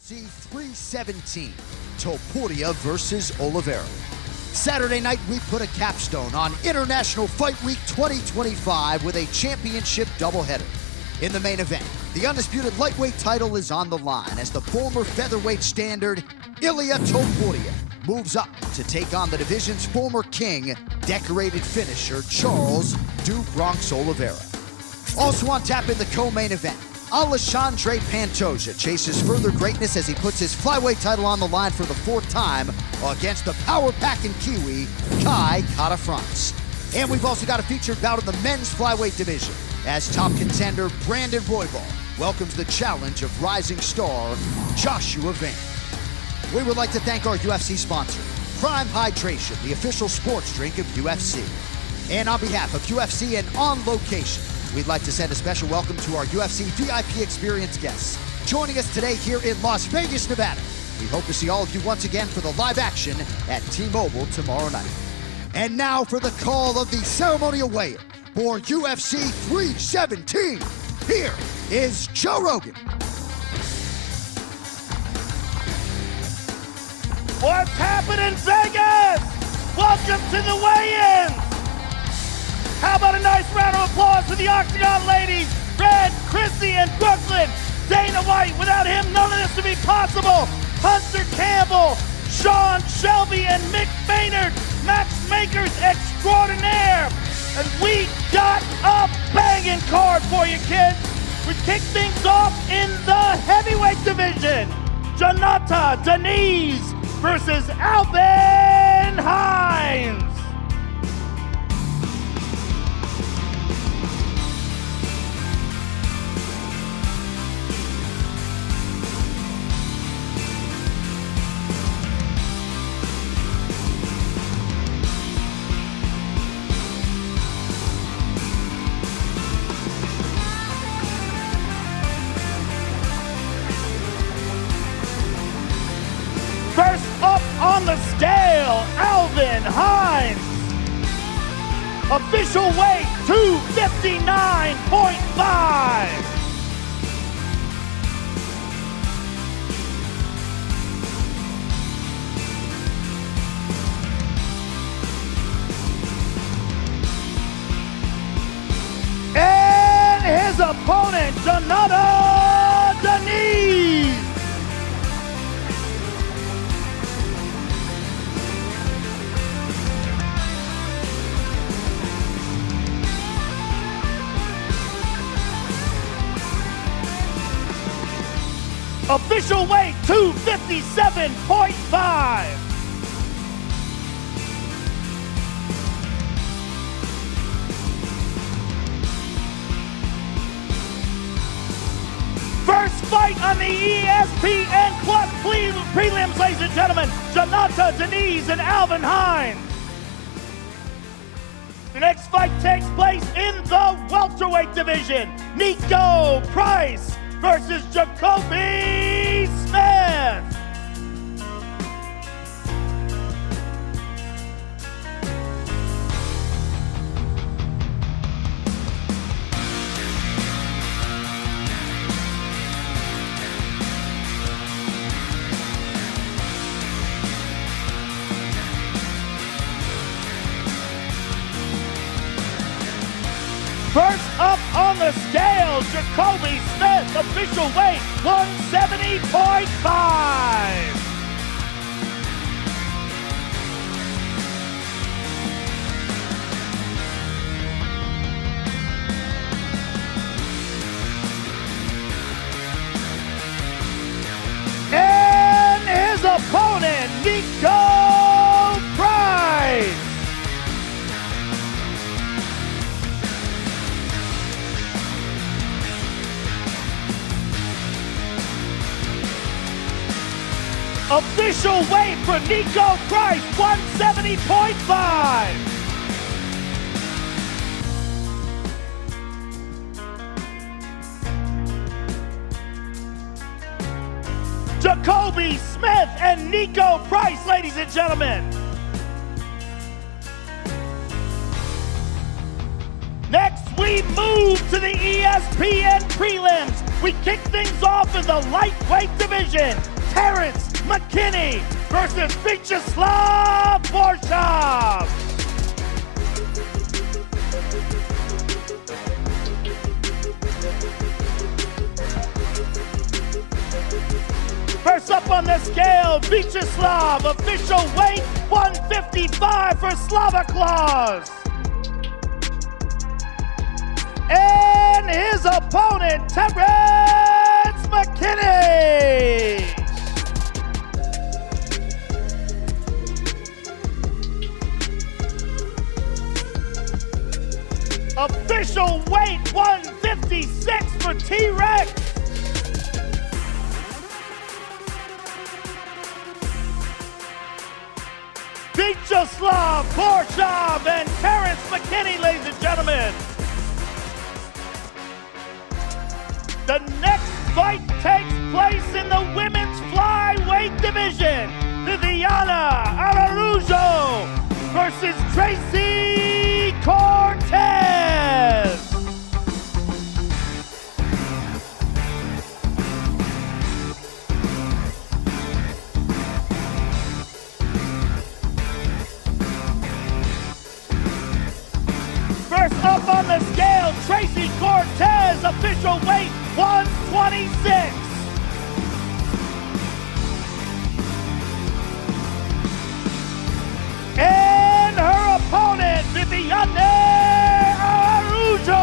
UFC 317, Topuria versus Oliveira. Saturday night, we put a capstone on International Fight Week 2025 with a championship doubleheader. In the main event, the undisputed lightweight title is on the line as the former featherweight standard, Ilia Topuria, moves up to take on the division's former king, decorated finisher, Charles Du Bronx Oliveira. Also on tap in the co-main event, Alexandre Pantoja chases further greatness as he puts his flyweight title on the line for the fourth time against the power-packing Kiwi, Kai Kara-France. And we've also got a featured bout in the men's flyweight division as top contender Brandon Roybal welcomes the challenge of rising star Joshua Van. We would like to thank our UFC sponsor, Prime Hydration, the official sports drink of UFC. And on behalf of UFC and On Location, we'd like to send a special welcome to our UFC VIP experience guests joining us today here in Las Vegas, Nevada. We hope to see all of you once again for the live action at T-Mobile tomorrow night. And now for the call of the ceremonial weigh-in for UFC 317. Here is Joe Rogan. What's happening, Vegas? Welcome to the weigh-in. How about a nice round of applause for the Octagon ladies? Red, Chrissy, and Brooklyn. Dana White, without him, none of this would be possible. Hunter Campbell, Sean Shelby, and Mick Maynard, matchmakers extraordinaire. And we got a banging card for you, kids. We kick things off in the heavyweight division. Jonata Denise versus Alvin Hines. First up on the scale, Alvin Hines. Official weight, 259.5. And his opponent, Jonata Denise. Official weight, 257.5. First fight on the ESPN Plus prelims, ladies and gentlemen. Jonata Denise and Alvin Hines. The next fight takes place in the welterweight division. Nico Price versus Jacoby Smith. First up on the scale, Jacoby Smith, official weight, 170.5. And his opponent, Nico Price. Official weight for Nico Price, 170.5. Jacoby Smith and Nico Price, ladies and gentlemen. Next, we move to the ESPN prelims. we kick things off in the lightweight division. Terrence McKinney versus Vyacheslav Borshov. First up on the scale, Vyacheslav, official weight 155 for Slava Claus. And his opponent, Terrence McKinney. Official weight 156 for T-Rex. Vyacheslav Borshov and Terrence McKinney, ladies and gentlemen. The next fight takes place in the women's flyweight division. Viviana Araujo versus Tracy Cortez. First up on the scale, Tracy Cortez, official weight 126. And her opponent, Viviana Araujo.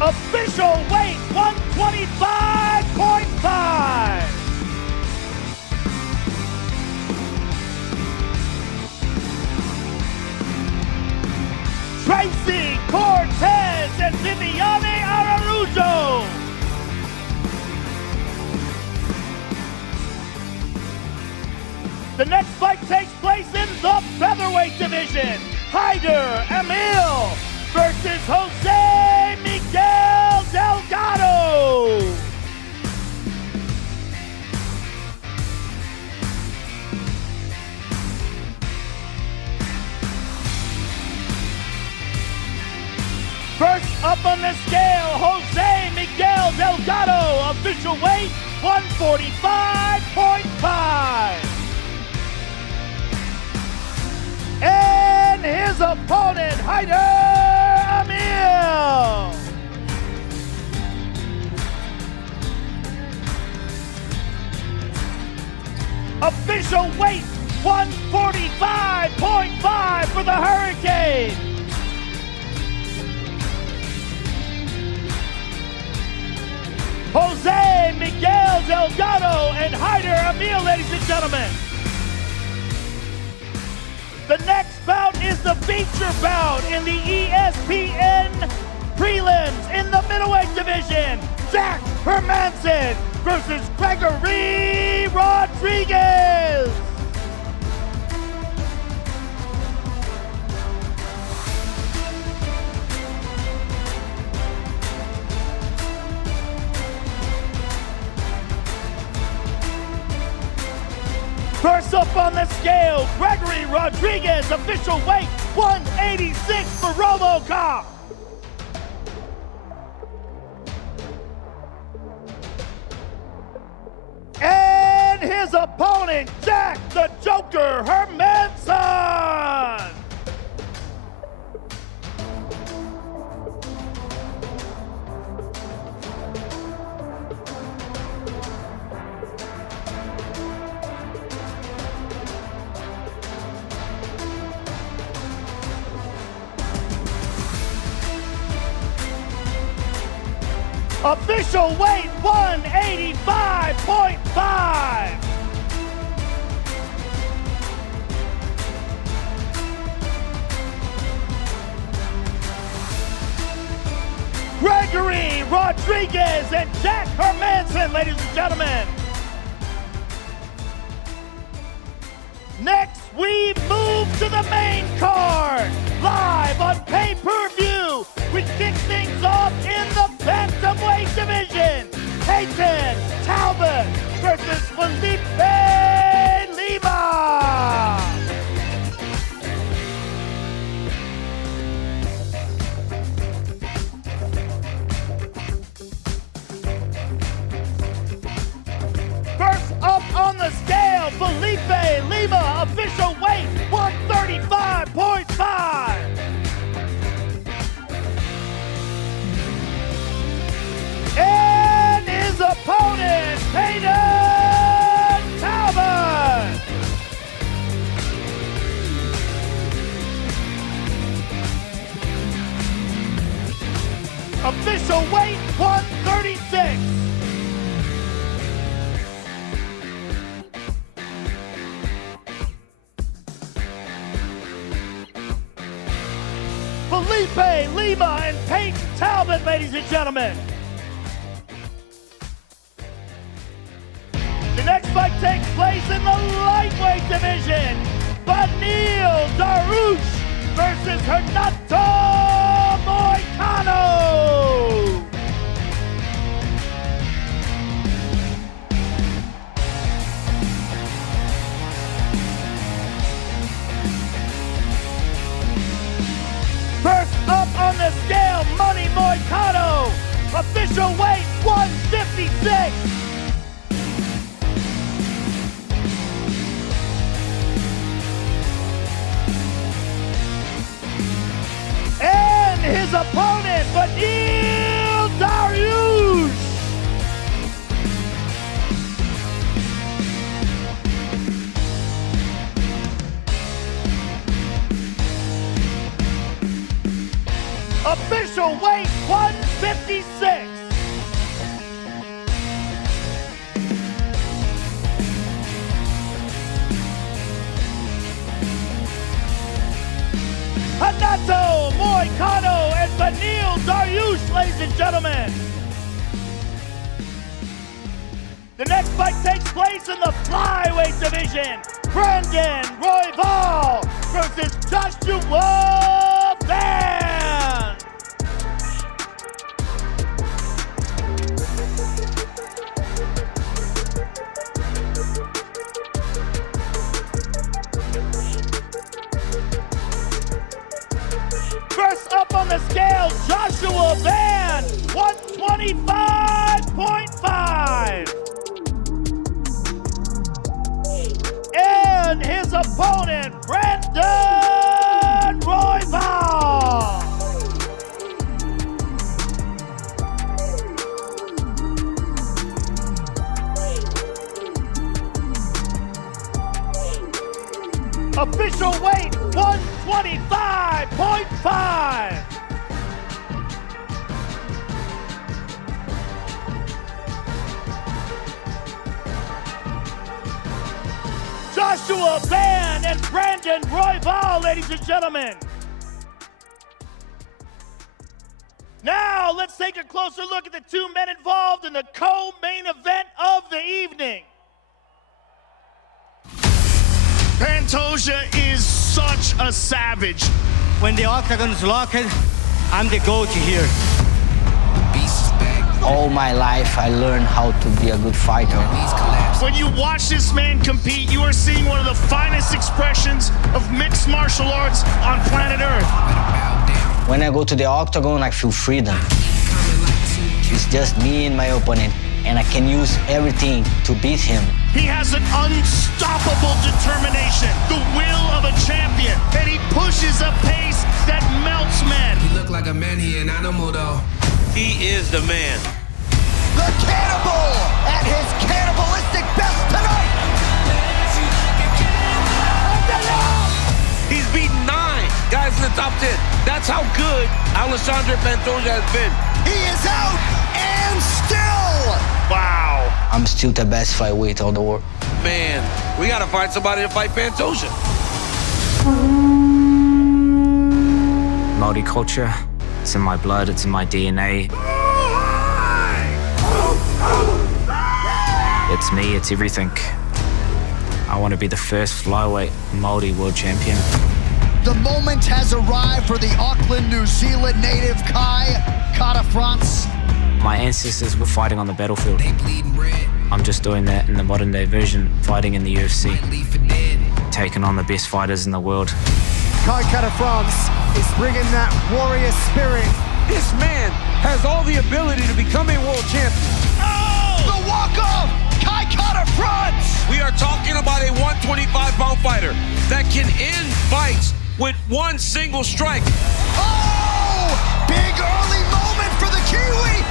Official weight 125.5. Tracy Cortez and Viviana Araujo. The next fight takes place in the featherweight division. Hyder Emil versus Jose Miguel Delgado. First up on the scale, Jose Miguel Delgado, official weight 145.5. And his opponent, Hyder Emil. Official weight 145.5 for the Hurricane. Jose Miguel Delgado and Hyder Emil, ladies and gentlemen. The next bout is the feature bout in the ESPN prelims in the middleweight division. Jack Hermanson versus Gregory Rodriguez. First up on the scale, Gregory Rodriguez, official weight 186 for RoboCop. And his opponent, Jack the Joker Hermanson. Official weight 185.5. Gregory Rodriguez and Jack Hermanson, ladies and gentlemen. Next, we move to the main card. Live on pay-per-view, we kick things off in the bantamweight division. Peyton Talbot versus Felipe Lima. Official weight 136. Felipe Lima and Peyton Talbot, ladies and gentlemen. The next fight takes place in the lightweight division. Beneil Dariush versus Renato Moicano. First up on the scale, Money Moicano. Official weight 156. And his opponent, Beneil Dariush. Official weight 156. Renato Moicano and Beneil Dariush, ladies and gentlemen. The next fight takes place in the flyweight division. Brandon Royval versus Joshua Van. First up on the scale, Joshua Van, 125.5. And his opponent, Brandon Royval. Official weight, 125.5. Joshua Van and Brandon Royval, ladies and gentlemen. Now, let's take a closer look at the two men involved in the co-main event of the evening. Pantoja is such a savage. When the octagon's locked, I'm the go-to here. All my life, I learned how to be a good fighter. When you watch this man compete, you are seeing one of the finest expressions of mixed martial arts on planet Earth. When I go to the octagon, I feel freedom. It's just me and my opponent, and I can use everything to beat him. He has an unstoppable determination, the will of a champion, and he pushes a pace that melts men. He look like a man, he an animal though. He is the man. The Cannibal at his cannibalistic best tonight. He's beaten 9 guys in the top 10. That's how good Alexandre Pantoja has been. He is out and still. Wow. I'm still the best flyweight of the world. Man, we gotta find somebody to fight Pantoja. Multiculture, it's in my blood, it's in my DNA. It's me, it's everything. I want to be the first flyweight multi-world champion. The moment has arrived for the Auckland, New Zealand native Kai Kara-France. My ancestors were fighting on the battlefield. They bleeding red. I'm just doing that in the modern day version, fighting in the UFC, Leave for dead. taking on the best fighters in the world. Kai Kara-France is bringing that warrior spirit. This man has all the ability to become a world champion. The walk-off, Kai Kara-France. We are talking about a 125-pound fighter that can end fights with one single strike. Oh, big early moment for the Kiwi.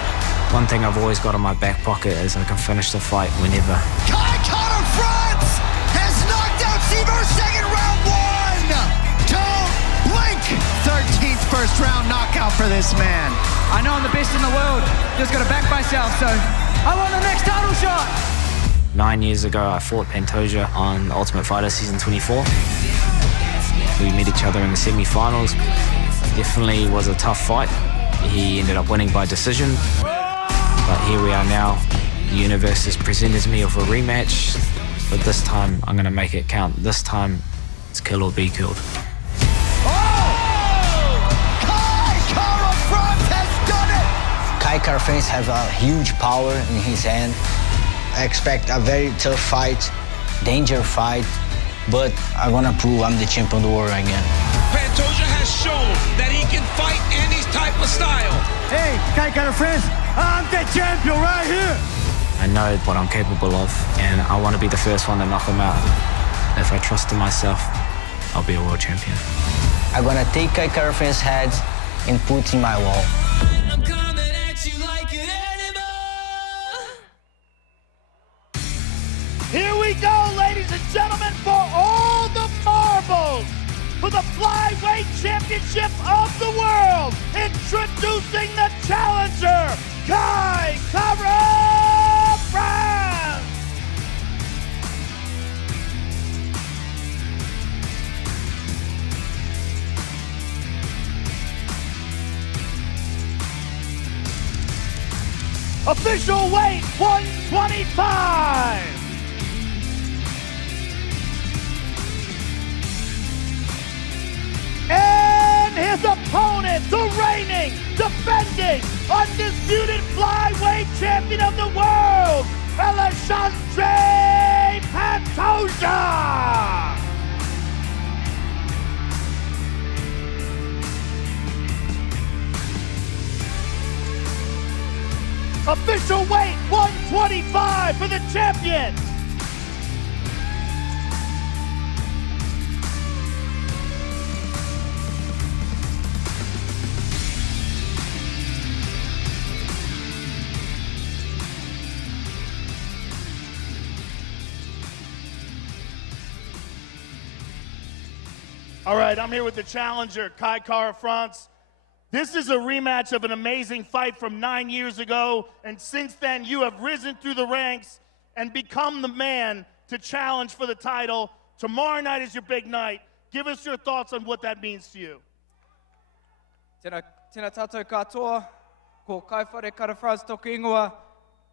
One thing I've always got in my back pocket is I can finish the fight whenever. Kai Kara-France has knocked out Seaver round 1. Don't blink. 13th first round knockout for this man. I know I'm the best in the world. Just got to back myself, so I want the next title shot. 9 years ago, I fought Pantoja on The Ultimate Fighter Season 24. We met each other in the semi-finals. Definitely was a tough fight. He ended up winning by decision. But here we are now. The universe has presented me with a rematch. But this time, I'm going to make it count. This time, it's kill or be killed. Kai Kara-France has a huge power in his hand. I expect a very tough fight, danger fight, but I'm gonna prove I'm the champion of the world again. Pantoja has shown that he can fight any type of style. Hey, Kai Kara-France, I'm the champion right here. I know what I'm capable of, and I want to be the first one to knock him out. If I trust in myself, I'll be a world champion. I'm gonna take Kai Kara-France's head and put in my wall. I'm coming at you like an animal. Here we go, ladies and gentlemen, for all the marbles for the Flyweight Championship of the world. Introducing the challenger, Kai Kara-France. Official weight, 125. And his opponent, the reigning, defending, undisputed flyweight champion of the world, Alexandre Pantoja. Official weight, 125 for the champion. All right, I'm here with the challenger, Kai Kara-France. This is a rematch of an amazing fight from 9 years ago, and since then you have risen through the ranks and become the man to challenge for the title. Tomorrow night is your big night. Give us your thoughts on what that means to you. Tēnā tātou katoa, ko Kai Kara-France toku ingoa,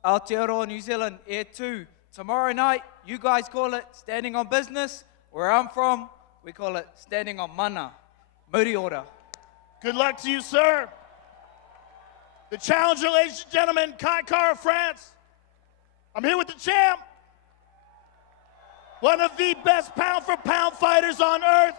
Aotearoa, New Zealand, Air 2. Tomorrow night, you guys call it standing on business. Where I'm from, we call it standing on mana, muri ora. Good luck to you, sir. The challenger, ladies and gentlemen, Kai Kara-France. I'm here with the champ. One of the best pound-for-pound fighters on earth.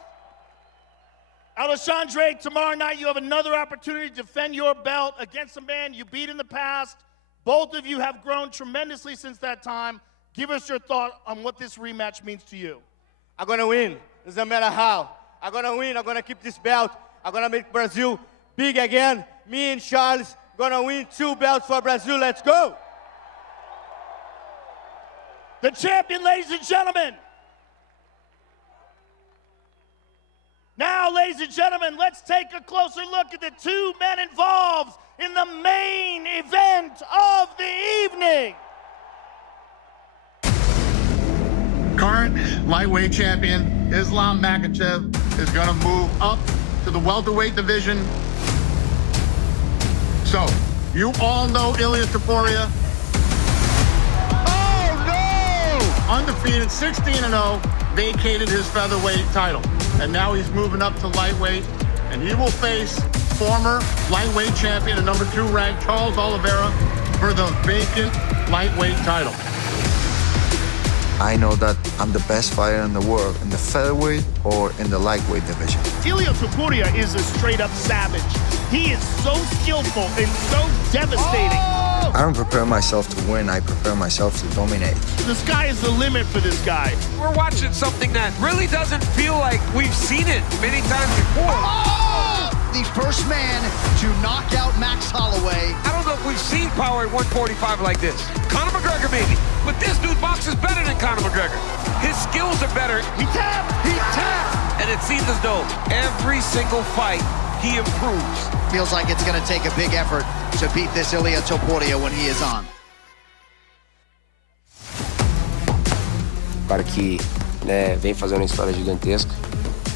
Alexandre, tomorrow night you have another opportunity to defend your belt against a man you beat in the past. Both of you have grown tremendously since that time. Give us your thought on what this rematch means to you. I'm gonna win. Doesn't matter how. I'm gonna win. I'm gonna keep this belt. I'm gonna make Brazil big again. Me and Charles gonna win 2 belts for Brazil. Let's go. The champion, ladies and gentlemen. Now, ladies and gentlemen, let's take a closer look at the 2 men involved in the main event of the evening. Current lightweight champion Islam Makhachev is going to move up to the welterweight division. So, you all know Ilia Topuria. Oh, no! Undefeated, 16-0, vacated his featherweight title. And now he's moving up to lightweight, and he will face former lightweight champion and number 2 ranked Charles Oliveira for the vacant lightweight title. I know that I'm the best fighter in the world in the featherweight or in the lightweight division. Ilia Topuria is a straight-up savage. He is so skillful and so devastating. I don't prepare myself to win, I prepare myself to dominate. The sky is the limit for this guy. We're watching something that really doesn't feel like we've seen it many times before. The first man to knock out Max Holloway. I don't know if we've seen power at 145 like this. Conor McGregor maybe, but this dude boxes better than Conor McGregor. His skills are better. He tapped! And it seems as though every single fight, he improves. Feels like it's going to take a big effort to beat this Ilia Topuria when he is on. Um cara que, né, vem fazendo uma história gigantesca,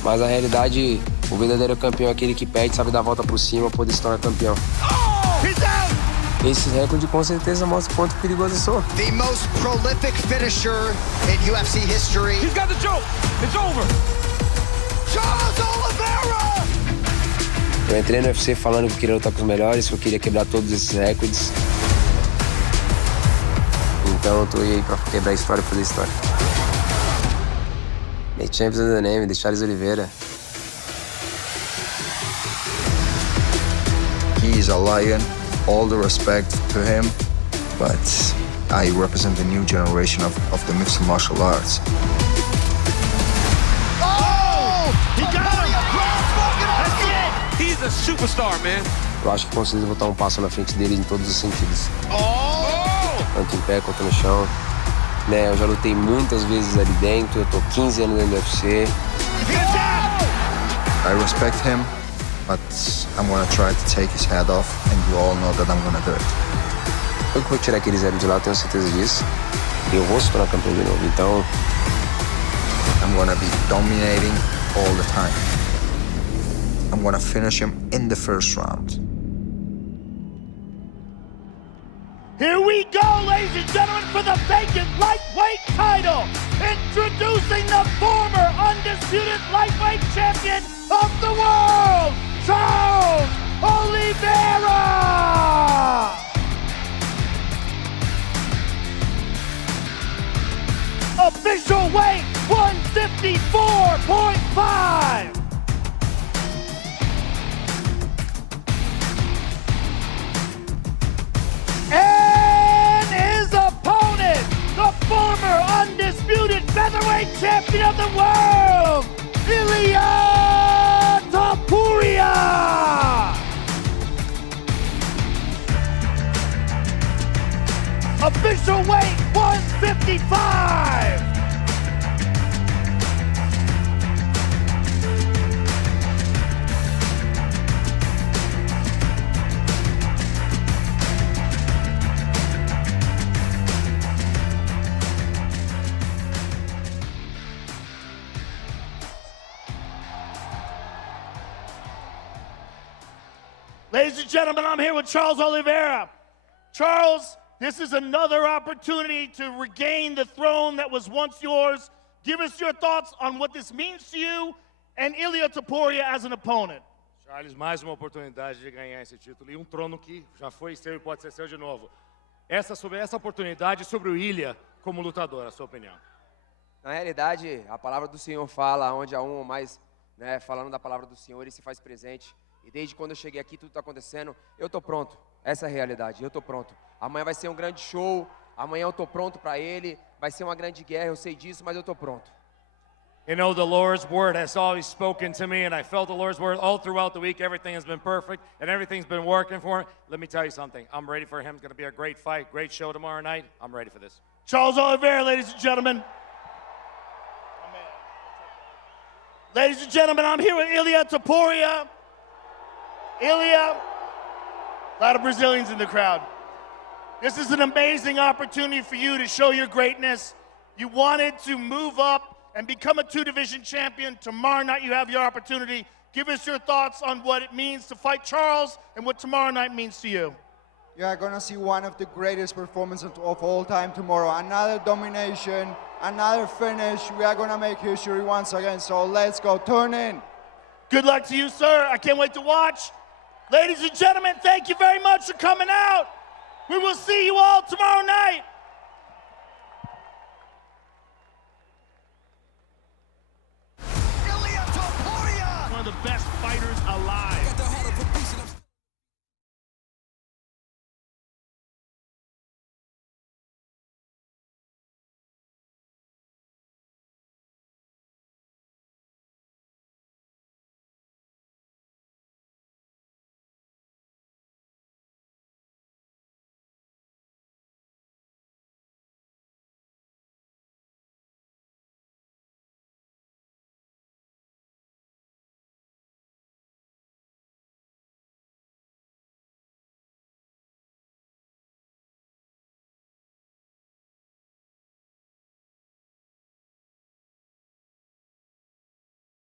mas a realidade, o verdadeiro campeão é aquele que perde, sabe dar a volta por cima, poder se tornar campeão. Esse recorde com certeza mostra o quanto perigoso eu sou. The most prolific finisher in UFC history. He's got the choke. It's over. Charles Oliveira! Eu entrei no UFC falando que eu queria lutar com os melhores, que eu queria quebrar todos esses recordes. Então eu tô aí pra quebrar a história e fazer história. Make champions in the name, de Charles Oliveira. He is a lion. All the respect to him, but I represent the new generation of the mixed martial arts. Oh! He got him! That's it! He's a superstar, man. Eu acho que consigo botar um passo na frente dele em todos os sentidos. Oh! Tanto em pé quanto no chão. Né, eu já lutei muitas vezes ali dentro, eu tô 15 anos dentro do UFC. I respect him, but I'm gonna try to take his head off, and you all know that I'm gonna do it. Eu que vou tirar aquele zero de lá, eu tenho certeza disso. E eu vou se tornar campeão de novo, então... I'm gonna be dominating all the time. I'm gonna finish him in the first round. Here we go, ladies and gentlemen, for the vacant lightweight title. Introducing the former undisputed lightweight champion of the world, Charles Oliveira! Official weight, 154.5. And his opponent, the former undisputed featherweight champion of the world, Ilia Topuria! Official weight, 155! Ladies and gentlemen, I'm here with Charles Oliveira. Charles, this is another opportunity to regain the throne that was once yours. Give us your thoughts on what this means to you and Ilia Topuria as an opponent. Charles, mais uma oportunidade de ganhar esse título e um trono que já foi seu e pode ser seu de novo. Sobre essa oportunidade, sobre o Ilia como lutador, a sua opinião? Na realidade, a palavra do Senhor fala, onde há um ou mais, né, falando da palavra do Senhor, Ele se faz presente. E desde quando eu cheguei aqui, tudo está acontecendo, eu estou pronto. Essa é a realidade, eu estou pronto. Amanhã vai ser um grande show, amanhã eu estou pronto para ele, vai ser uma grande guerra, eu sei disso, mas eu estou pronto. You know, the Lord's word has always spoken to me, and I felt the Lord's word all throughout the week. Everything has been perfect, and everything's been working for him. Let me tell you something. I'm ready for him. It's going to be a great fight, great show tomorrow night. I'm ready for this. Charles Oliveira, ladies and gentlemen. Ladies and gentlemen, I'm here with Ilia Topuria. Ilia, a lot of Brazilians in the crowd. This is an amazing opportunity for you to show your greatness. You wanted to move up and become a two-division champion. Tomorrow night you have your opportunity. Give us your thoughts on what it means to fight Charles and what tomorrow night means to you. You are going to see one of the greatest performances of all time tomorrow. Another domination, another finish. We are going to make history once again, so let's go. Turn in. Good luck to you, sir. I can't wait to watch. Ladies and gentlemen, thank you very much for coming out. We will see you all tomorrow night.